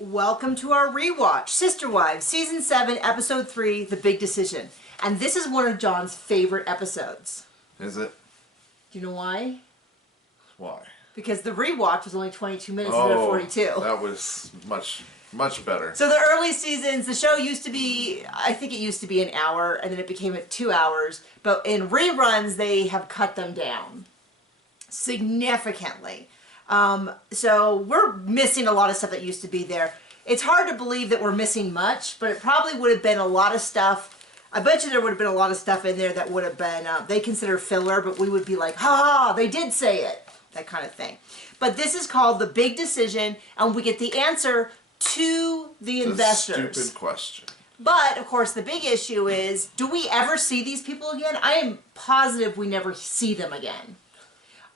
Welcome to our rewatch, Sister Wives, Season 7, Episode 3, The Big Decision. And this is one of John's favorite episodes. Is it? Do you know why? Why? Because the rewatch was only 22 minutes instead of 42. That was much better. So the early seasons, the show used to be, I think it used to be an hour, and then it became at 2 hours. But in reruns, they have cut them down significantly. So we're missing a lot of stuff that used to be there. It's hard to believe that we're missing much, but it probably would have been a lot of stuff. I bet you there would have been a lot of stuff in there that would have been, they consider filler, but we would be like, ha ha, they did say it. That kind of thing. But this is called The Big Decision, and we get the answer to the investors. Stupid question. But, of course, the big issue is, do we ever see these people again? I am positive we never see them again.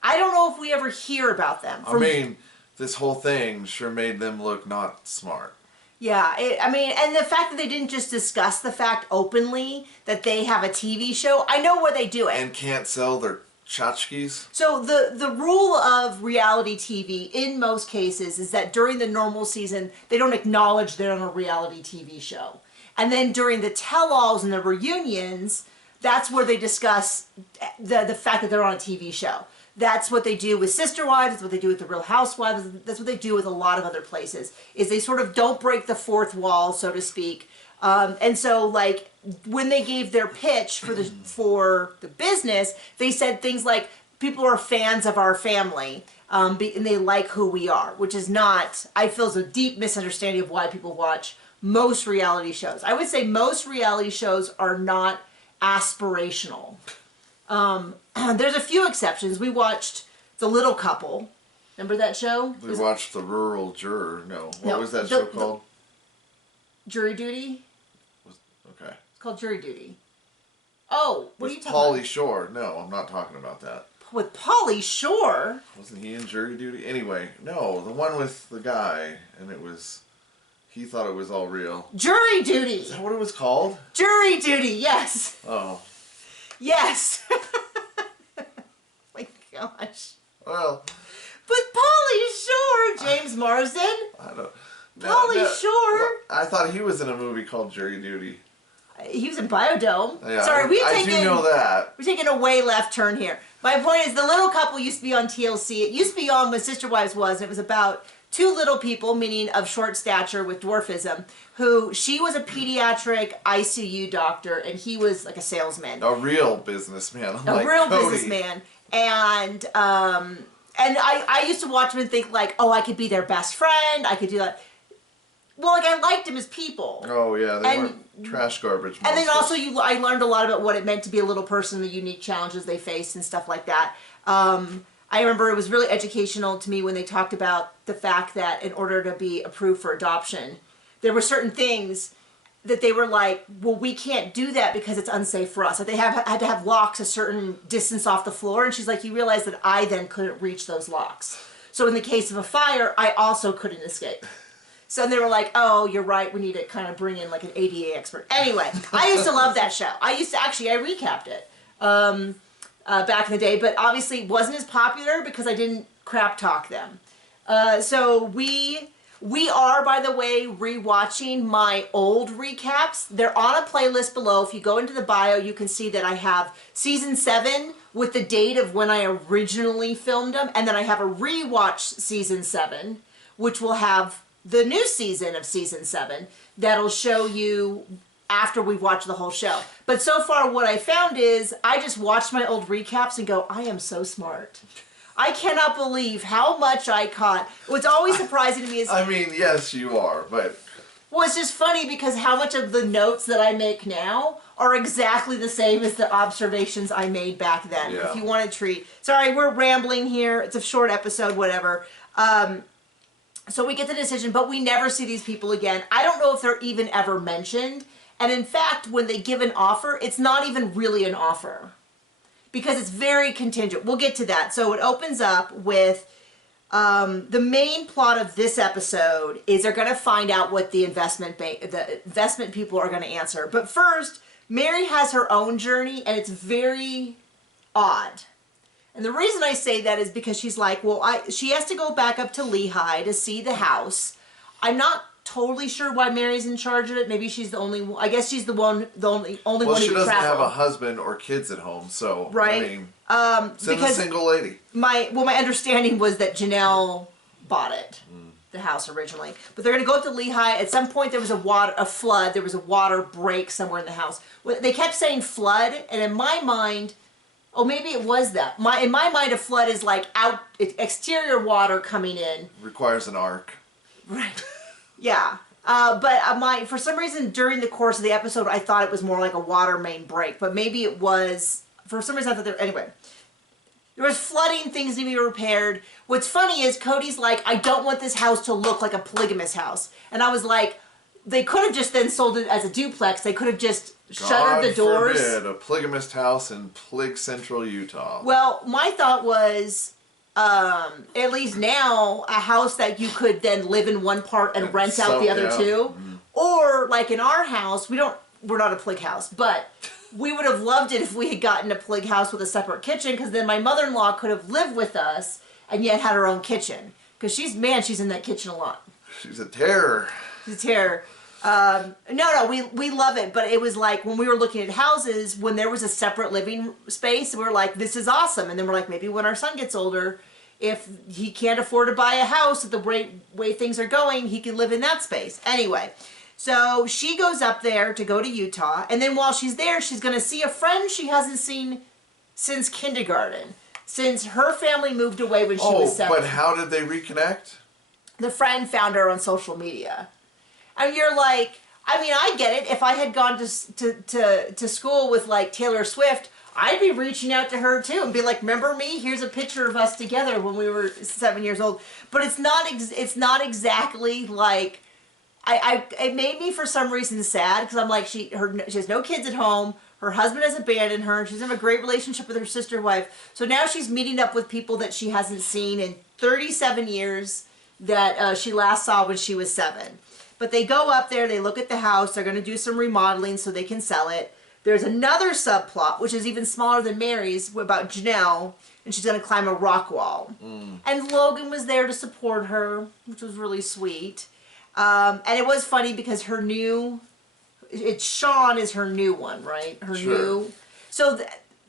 I don't know if we ever hear about them. I mean, this whole thing sure made them look not smart. Yeah, and the fact that they didn't just discuss the fact openly that they have a TV show, I know where they do it. And can't sell their tchotchkes. So the rule of reality TV in most cases is that during the normal season, they don't acknowledge they're on a reality TV show. And then during the tell-alls and the reunions, that's where they discuss the fact that they're on a TV show. That's what they do with Sister Wives, that's what they do with The Real Housewives, that's what they do with a lot of other places, is they sort of don't break the fourth wall, so to speak. And so, like, when they gave their pitch for the business, they said things like, people are fans of our family, and they like who we are, which is not, I feel, is a deep misunderstanding of why people watch most reality shows. I would say most reality shows are not aspirational. There's a few exceptions. We watched The Little Couple. Remember that show? We watched The Rural Juror. No. What was that show called? Jury Duty? Okay. It's called Jury Duty. Oh, what are you talking about? Pauly Shore. No, I'm not talking about that. With Pauly Shore? Wasn't he in Jury Duty? Anyway, no, the one with the guy, and it was, he thought it was all real. Jury Duty! Is that what it was called? Jury Duty, yes! Oh. Yes! My gosh. Well. But Pauly Shore, James Marsden. I don't. Pauly Shore. I thought he was in a movie called Jury Duty. He was in Biodome. Yeah, Sorry, I do know that. We're taking a way left turn here. My point is, The Little Couple used to be on TLC. It used to be on when Sister Wives was. And it was about two little people, meaning of short stature with dwarfism, she was a pediatric ICU doctor, and he was like a salesman. A real businessman. A real businessman. And I used to watch him and think like, oh, I could be their best friend. I could do that. Well, like, I liked him as people. Oh, yeah, they weren't trash garbage monsters. And then also I learned a lot about what it meant to be a little person, the unique challenges they faced and stuff like that. I remember it was really educational to me when they talked about the fact that in order to be approved for adoption, there were certain things that they were like, well, we can't do that because it's unsafe for us. Like they had to have locks a certain distance off the floor. And she's like, you realize that I then couldn't reach those locks. So in the case of a fire, I also couldn't escape. So they were like, oh, you're right, we need to kind of bring in like an ADA expert. Anyway, I used to love that show. I recapped it back in the day, but obviously it wasn't as popular because I didn't crap talk them. So we are, by the way, rewatching my old recaps. They're on a playlist below. If you go into the bio, you can see that I have Season 7 with the date of when I originally filmed them, and then I have a rewatch Season 7, which will have the new season of Season 7 that'll show you after we've watched the whole show. But so far what I found is I just watched my old recaps and go, I am so smart. I cannot believe how much I caught. What's always surprising to me is... I mean, yes, you are, but... Well, it's just funny because how much of the notes that I make now are exactly the same as the observations I made back then. Yeah. If you want a treat. Sorry, we're rambling here. It's a short episode, whatever. So we get the decision, but we never see these people again. I don't know if they're even ever mentioned. And in fact, when they give an offer, it's not even really an offer because it's very contingent. We'll get to that. So it opens up with the main plot of this episode is they're going to find out what the investment people are going to answer. But first, Mary has her own journey, and it's very odd. And the reason I say that is because she's like, well, she has to go back up to Lehigh to see the house. I'm not totally sure why Mary's in charge of it. Maybe she's the only one. I guess she's the only Well, one she who can doesn't travel. have a husband or kids at home, so Right. I mean, send a single lady. My understanding was that Janelle bought it, the house originally. But they're going to go up to Lehigh. At some point, there was a flood. There was a water break somewhere in the house. They kept saying flood, and in my mind, oh, maybe it was that. In my mind, a flood is like exterior water coming in. Requires an ark. Right. Yeah. But for some reason during the course of the episode, I thought it was more like a water main break. But maybe it was. For some reason, I thought anyway. There was flooding, things to be repaired. What's funny is Cody's like, I don't want this house to look like a polygamous house. And I was like, they could have just then sold it as a duplex. They could have just shuttered the doors. God forbid, a polygamist house in Plig Central, Utah. Well, my thought was, at least now, a house that you could then live in one part and rent out the other two. Mm-hmm. Or, like in our house, we're not a Plig house, but we would have loved it if we had gotten a Plig house with a separate kitchen, because then my mother-in-law could have lived with us and yet had her own kitchen. Because she's in that kitchen a lot. She's a terror. She's a terror. No, we love it, but it was like when we were looking at houses, when there was a separate living space, we were like, this is awesome. And then we're like, maybe when our son gets older, if he can't afford to buy a house at the way things are going, he can live in that space. Anyway, so she goes up there to go to Utah, and then while she's there, she's going to see a friend she hasn't seen since kindergarten, since her family moved away when she was 7. But how did they reconnect? The friend found her on social media. And you're like, I mean, I get it. If I had gone to school with like Taylor Swift, I'd be reaching out to her too and be like, remember me? Here's a picture of us together when we were 7 years old. But it's not exactly like, it made me for some reason sad, because I'm like, she has no kids at home. Her husband has abandoned her. She doesn't have a great relationship with her sister wife. So now she's meeting up with people that she hasn't seen in 37 years that she last saw when she was 7. But they go up there, they look at the house, they're going to do some remodeling so they can sell it. There's another subplot, which is even smaller than Mary's, about Janelle, and she's going to climb a rock wall. And Logan was there to support her, which was really sweet. And it was funny because Sean is her new one, right? So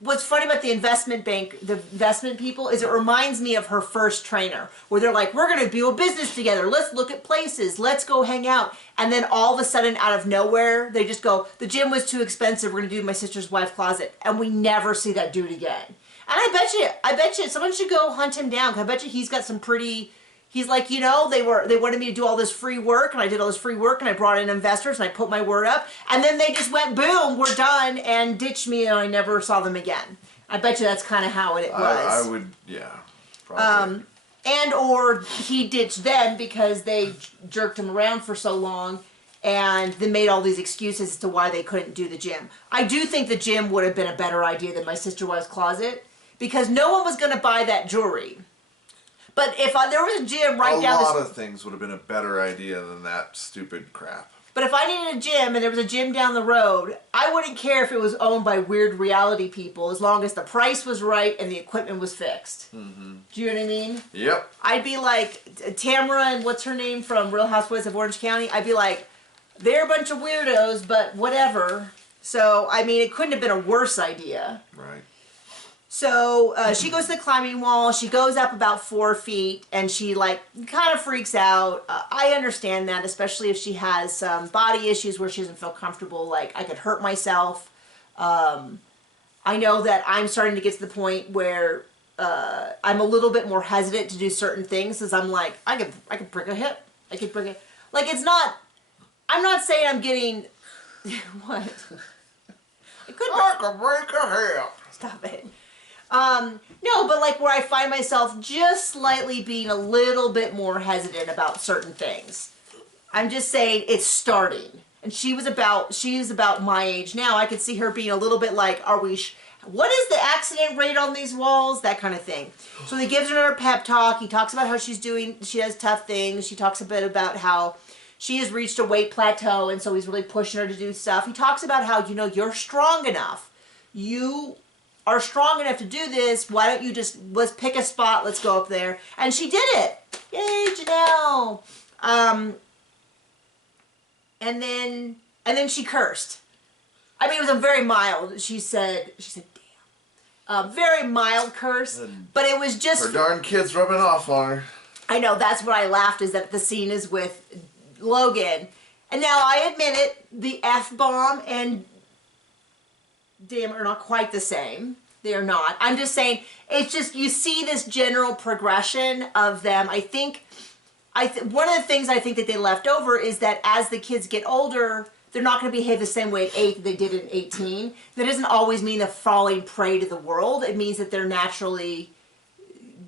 what's funny about the investment people, is it reminds me of her first trainer, where they're like, we're going to do a business together. Let's look at places. Let's go hang out. And then all of a sudden, out of nowhere, they just go, the gym was too expensive. We're going to do my sister's wife's closet. And we never see that dude again. And I bet you, someone should go hunt him down. 'Cause I bet you he's got some pretty... He's like, they wanted me to do all this free work, and I did all this free work, and I brought in investors, and I put my word up, and then they just went, boom, we're done, and ditched me, and I never saw them again. I bet you that's kind of how it was. I would, yeah, probably. Or he ditched them because they jerked him around for so long, and then made all these excuses as to why they couldn't do the gym. I do think the gym would have been a better idea than my sister wife's closet, because no one was going to buy that jewelry. But if there was a gym right down a lot of things would have been a better idea than that stupid crap. But if I needed a gym and there was a gym down the road, I wouldn't care if it was owned by weird reality people, as long as the price was right and the equipment was fixed. Mm-hmm. Do you know what I mean? Yep. I'd be like Tamara and what's her name from Real Housewives of Orange County. I'd be like, they're a bunch of weirdos, but whatever. So, I mean, it couldn't have been a worse idea. Right. So she goes to the climbing wall. She goes up about 4 feet, and she kind of freaks out. I understand that, especially if she has some body issues where she doesn't feel comfortable. Like, I could hurt myself. I know that I'm starting to get to the point where I'm a little bit more hesitant to do certain things, because I'm like, I could break a hip. I could break it. Like, it's not. I'm not saying I'm getting. What? I could break a hip. Stop it. No, but like where I find myself just slightly being a little bit more hesitant about certain things. I'm just saying it's starting. And she is about my age now. I could see her being a little bit like, what is the accident rate on these walls? That kind of thing. So he gives her a pep talk. He talks about how she has tough things. She talks a bit about how she has reached a weight plateau, and so he's really pushing her to do stuff. He talks about how, you're strong enough. You are strong enough to do this. Why don't you let's pick a spot, let's go up there. And she did it. Yay, Janelle. and then she cursed. I mean, it was a very mild. She said, damn. A very mild curse, but it was just... Her darn kid's rubbing off on her. I know, that's what I laughed, is that the scene is with Logan. And now I admit it, the F-bomb and damn are not quite the same. They are not. I'm just saying, it's just, you see this general progression of them. I think, one of the things I think that they left over is that as the kids get older, they're not going to behave the same way at 8 that they did at 18. That doesn't always mean they're falling prey to the world. It means that they're naturally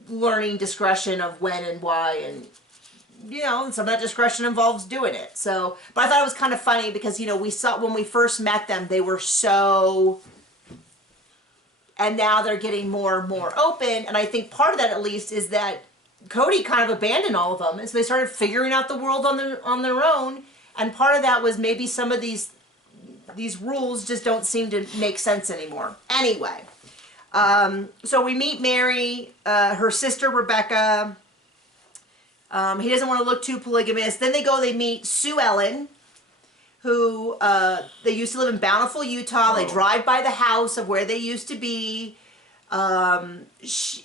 learning discretion of when and why, and you know, and some of that discretion involves doing it. So, but I thought it was kind of funny because, you know, we saw when we first met them, they were so, and now they're getting more and more open. And I think part of that, at least, is that Cody kind of abandoned all of them, and so they started figuring out the world on their own. And part of that was maybe some of these rules just don't seem to make sense anymore. Anyway, so we meet Mary, her sister Rebecca. He doesn't want to look too polygamous. Then they meet Sue Ellen, who they used to live in Bountiful, Utah. They drive by the house of where they used to be. And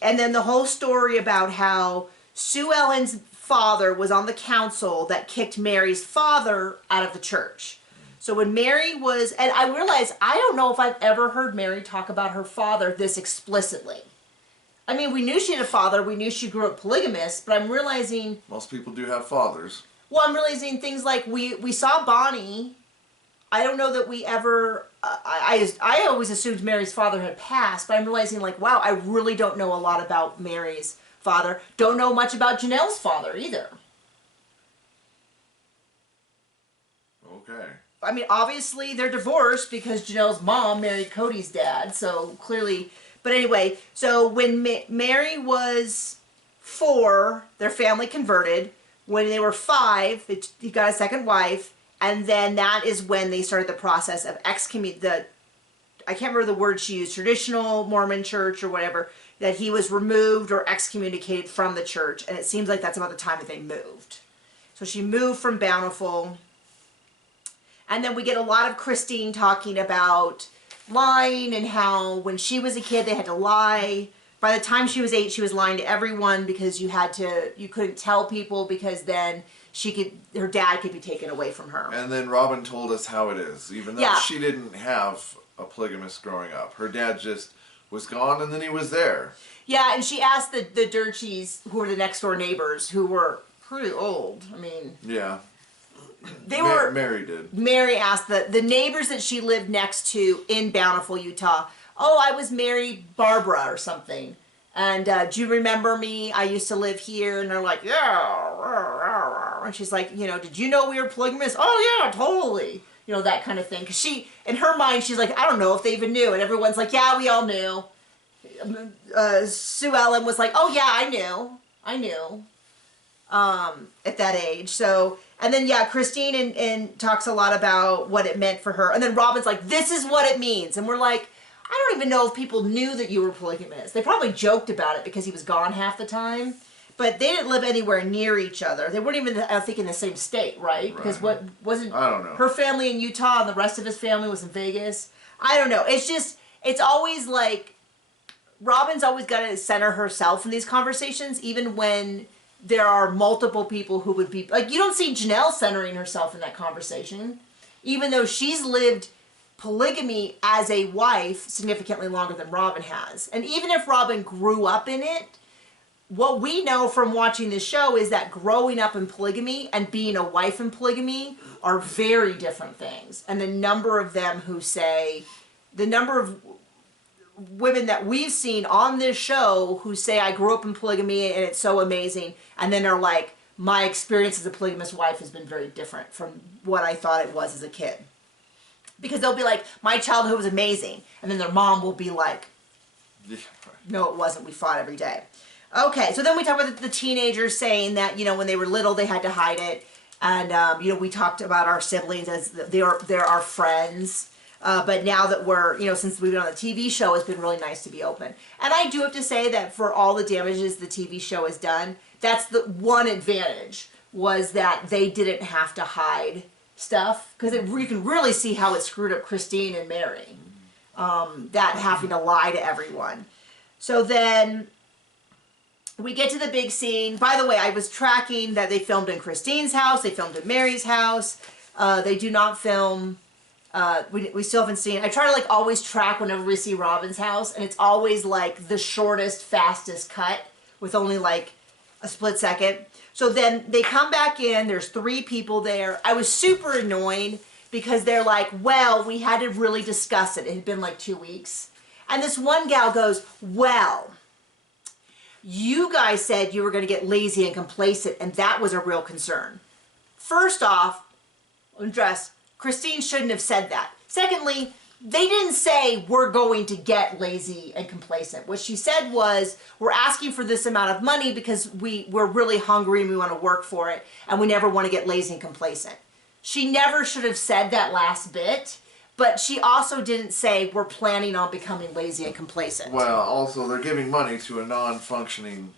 then the whole story about how Sue Ellen's father was on the council that kicked Mary's father out of the church. So when Mary was, and I realized, I don't know if I've ever heard Mary talk about her father this explicitly. I mean, we knew she had a father, we knew she grew up polygamous, but I'm realizing... Most people do have fathers. Well, I'm realizing things like, we saw Bonnie. I don't know that we ever... I always assumed Mary's father had passed, but I'm realizing, like, wow, I really don't know a lot about Mary's father. Don't know much about Janelle's father either. Okay. I mean, obviously they're divorced because Janelle's mom married Cody's dad, so clearly... But anyway, so when Mary was 4, their family converted. When they were 5, he got a second wife, and then that is when they started the process of I can't remember the word she used, traditional Mormon church or whatever, that he was removed or excommunicated from the church, and it seems like that's about the time that they moved. So she moved from Bountiful, and then we get a lot of Christine talking about lying and how when she was a kid they had to lie. By the time she was 8, she was lying to everyone because you couldn't tell people because then her dad could be taken away from her. And then Robin told us how it is, even though she didn't have a polygamous growing up. Her dad just was gone and then he was there. Yeah, and she asked the Durchees, who were the next door neighbors, who were pretty old. I mean... Yeah. Mary did. Mary asked the neighbors that she lived next to in Bountiful, Utah, oh, I was married Barbara or something. And do you remember me? I used to live here. And they're like, yeah. And she's like, you know, did you know we were polygamous? Oh, yeah, totally. You know, that kind of thing. Because she, in her mind, she's like, I don't know if they even knew. And everyone's like, yeah, we all knew. Sue Ellen was like, oh, yeah, I knew. At that age. So, and then, yeah, Christine and talks a lot about what it meant for her. And then Robin's like, this is what it means. And we're like, I don't even know if people knew that you were polygamous. They probably joked about it because he was gone half the time. But they didn't live anywhere near each other. They weren't even, I think, in the same state, right? Because what wasn't... I don't know. Her family in Utah and the rest of his family was in Vegas. I don't know. It's just, it's always like, Robin's always got to center herself in these conversations, even when there are multiple people who would be... Like, you don't see Janelle centering herself in that conversation, even though she's lived polygamy as a wife significantly longer than Robin has. And even if Robin grew up in it, what we know from watching this show is that growing up in polygamy and being a wife in polygamy are very different things. And the number of them who say... The number of women that we've seen on this show who say, I grew up in polygamy and it's so amazing, and then are like, my experience as a polygamous wife has been very different from what I thought it was as a kid. Because they'll be like, my childhood was amazing, and then their mom will be like, no, it wasn't, we fought every day. Okay, so then we talk about the teenagers saying that, you know, when they were little they had to hide it, and, you know, we talked about our siblings as they're our friends. But now that we're, you know, since we've been on the TV show, it's been really nice to be open. And I do have to say that for all the damages the TV show has done, that's the one advantage, was that they didn't have to hide stuff, because you can really see how it screwed up Christine and Mary. That having to lie to everyone. So then we get to the big scene. By the way, I was tracking that they filmed in Christine's house. They filmed in Mary's house. They do not film. We still haven't seen. I try to like always track whenever we see Robin's house, and it's always like the shortest, fastest cut with only like a split second. So then they come back in. There's 3 people there. I was super annoyed because they're like, well, we had to really discuss it. It had been like 2 weeks. And this one gal goes, well, you guys said you were going to get lazy and complacent, and that was a real concern. First off, address, Christine shouldn't have said that. Secondly, they didn't say we're going to get lazy and complacent. What she said was, we're asking for this amount of money because we're really hungry and we want to work for it, and we never want to get lazy and complacent. She never should have said that last bit, but she also didn't say we're planning on becoming lazy and complacent. Well, also they're giving money to a non-functioning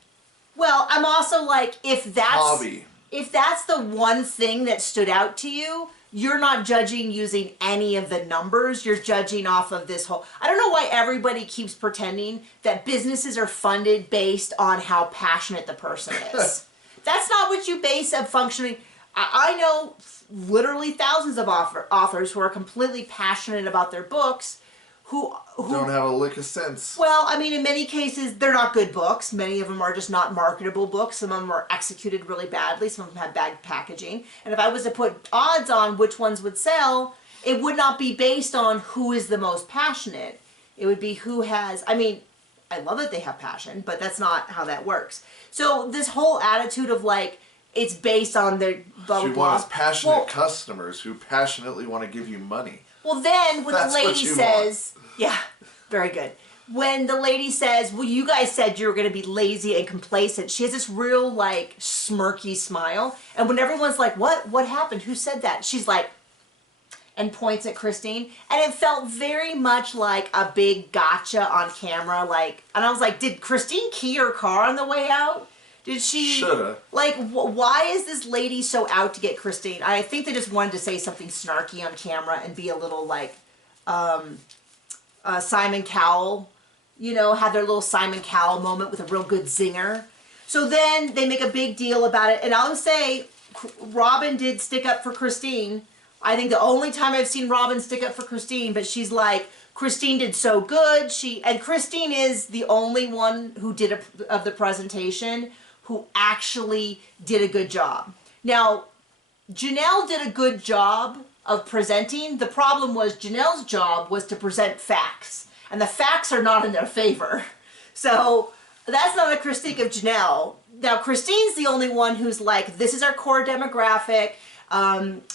Well, I'm also like, if that's hobby. If that's the one thing that stood out to you, you're not judging using any of the numbers. You're judging off of this whole... I don't know why everybody keeps pretending that businesses are funded based on how passionate the person is. That's not what you base a functioning... I know literally thousands of authors who are completely passionate about their books who don't have a lick of sense. Well, I mean, in many cases, they're not good books. Many of them are just not marketable books. Some of them are executed really badly. Some of them have bad packaging. And if I was to put odds on which ones would sell, it would not be based on who is the most passionate. It would be who has... I mean, I love that they have passion, but that's not how that works. So this whole attitude of like, it's based on their blah, blah, She blah. wants passionate customers who passionately want to give you money. Well, then when the lady says... Yeah, very good. When the lady says, well, you guys said you were going to be lazy and complacent, she has this real, like, smirky smile. And when everyone's like, what happened? Who said that? She's like, and points at Christine. And it felt very much like a big gotcha on camera. Like, and I was like, did Christine key her car on the way out? Did she? Shoulda. Like, why is this lady so out to get Christine? I think they just wanted to say something snarky on camera and be a little, like, Simon Cowell, you know, had their little Simon Cowell moment with a real good zinger. So then they make a big deal about it. And I'll say, Robin did stick up for Christine. I think the only time I've seen Robin stick up for Christine, but she's like, Christine did so good. And Christine is the only one who did of the presentation who actually did a good job. Now, Janelle did a good job of presenting. The problem was Janelle's job was to present facts, and the facts are not in their favor. So that's not a critique of Janelle. Now Christine's the only one who's like, this is our core demographic.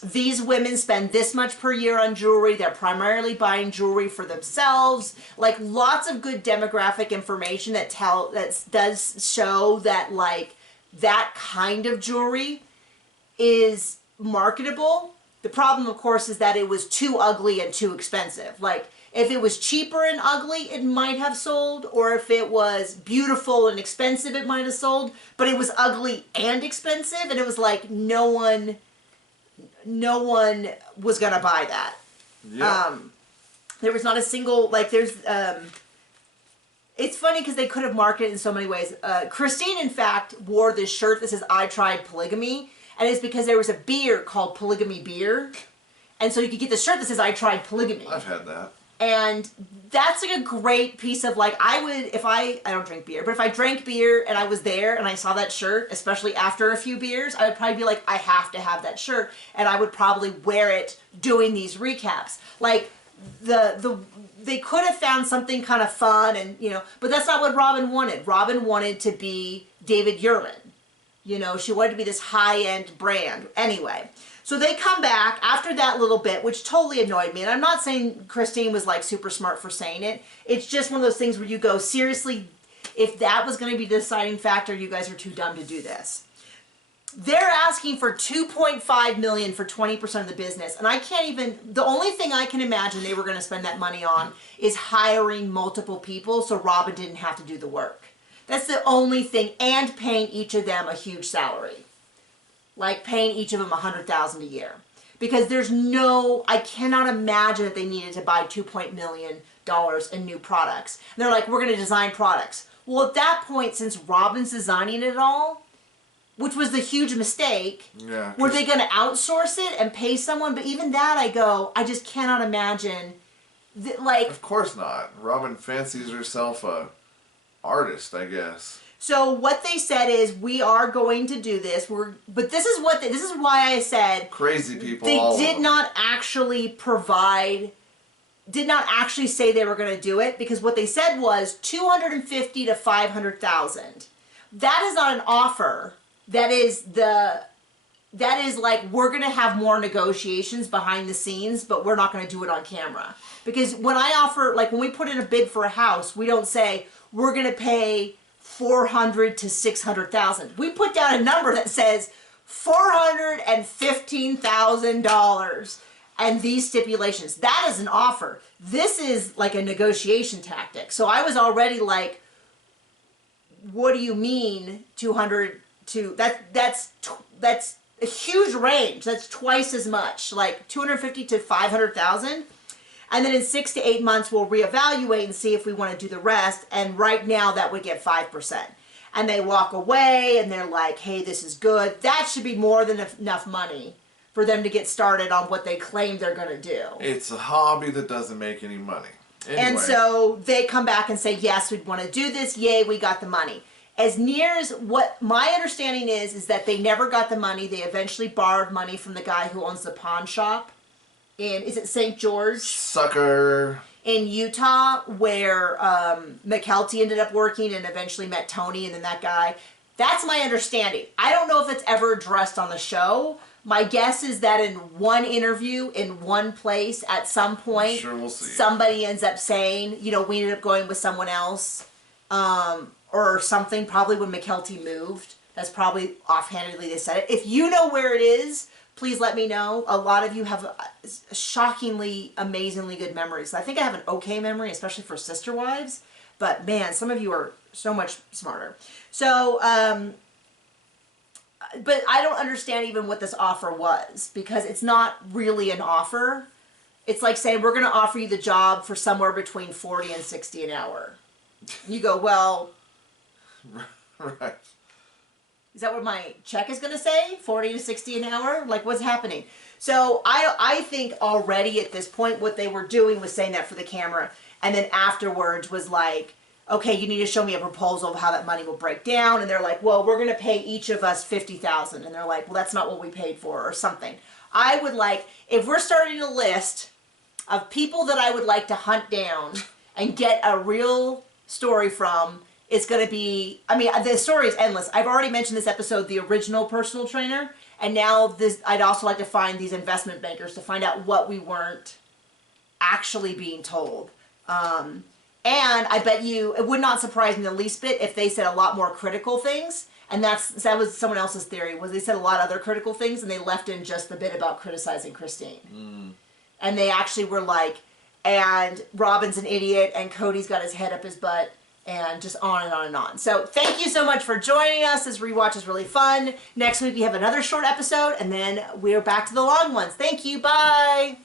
These women spend this much per year on jewelry. They're primarily buying jewelry for themselves. Like, lots of good demographic information that does show that, like, that kind of jewelry is marketable. The problem, of course, is that it was too ugly and too expensive. Like, if it was cheaper and ugly, it might have sold, or if it was beautiful and expensive, it might have sold, but it was ugly and expensive, and it was like, no one was gonna buy that. Yeah. There was not a single, like, there's, it's funny because they could have marketed it in so many ways. Christine, in fact, wore this shirt that says, I tried polygamy. And it's because there was a beer called Polygamy Beer. And so you could get the shirt that says, I tried polygamy. I've had that. And that's like a great piece of, like, I would, if I don't drink beer, but if I drank beer and I was there and I saw that shirt, especially after a few beers, I would probably be like, I have to have that shirt. And I would probably wear it doing these recaps. Like, they could have found something kind of fun and, you know, but that's not what Robin wanted. Robin wanted to be David Yurman. You know, she wanted to be this high-end brand. Anyway, so they come back after that little bit, which totally annoyed me. And I'm not saying Christine was, like, super smart for saying it. It's just one of those things where you go, seriously, if that was going to be the deciding factor, you guys are too dumb to do this. They're asking for $2.5 million for 20% of the business. And I can't even, the only thing I can imagine they were going to spend that money on is hiring multiple people so Robin didn't have to do the work. That's the only thing, and paying each of them a huge salary. Like paying each of them $100,000 a year. because I cannot imagine that they needed to buy $2 million in new products. And they're like, we're going to design products. Well, at that point, since Robin's designing it all, which was the huge mistake, were they going to outsource it and pay someone? But even that, I just cannot imagine. Of course not. Robin fancies herself a artist, I guess. So what they said is, we are going to do this. But this is why I said crazy people. They did not actually say they were going to do it, because what they said was 250 to 500,000. That is not an offer. That is like, we're going to have more negotiations behind the scenes, but we're not going to do it on camera. Because when I offer, like when we put in a bid for a house, we don't say we're going to pay 400 to 600,000. We put down a number that says $415,000 and these stipulations. That is an offer. This is like a negotiation tactic. So I was already like, what do you mean 200 to that's a huge range. That's twice as much, like 250 to 500,000. And then in 6 to 8 months, we'll reevaluate and see if we want to do the rest. And right now, that would get 5%. And they walk away and they're like, hey, this is good. That should be more than enough money for them to get started on what they claim they're going to do. It's a hobby that doesn't make any money. Anyway. And so they come back and say, yes, we'd want to do this. Yay, we got the money. As near as what my understanding is that they never got the money. They eventually borrowed money from the guy who owns the pawn shop is it St. George? Sucker. In Utah, where McKelty ended up working and eventually met Tony and then that guy. That's my understanding. I don't know if it's ever addressed on the show. My guess is that in one interview, in one place, at some point, somebody ends up saying, we ended up going with someone else. Or something, probably when McKelty moved. That's probably offhandedly they said it. If you know where it is, please let me know. A lot of you have shockingly, amazingly good memories. I think I have an okay memory, especially for sister wives. But man, some of you are so much smarter. So, but I don't understand even what this offer was, because it's not really an offer. It's like saying, we're going to offer you the job for somewhere between 40 and 60 an hour. You go, well... Right. Is that what my check is going to say? 40 to 60 an hour? Like, what's happening? So I think already at this point, what they were doing was saying that for the camera. And then afterwards was like, okay, you need to show me a proposal of how that money will break down. And they're like, well, we're going to pay each of us $50,000. And they're like, well, that's not what we paid for, or something. I would like, if we're starting a list of people that I would like to hunt down and get a real story from, it's going to be, the story is endless. I've already mentioned this episode, the original personal trainer. And now I'd also like to find these investment bankers to find out what we weren't actually being told. And I bet you, it would not surprise me the least bit if they said a lot more critical things. And that was someone else's theory, was they said a lot of other critical things and they left in just the bit about criticizing Christine. Mm. And they actually were like, and Robin's an idiot and Cody's got his head up his butt. And just on and on and on. So thank you so much for joining us. This rewatch is really fun. Next week we have another short episode, and then we're back to the long ones. Thank you. Bye.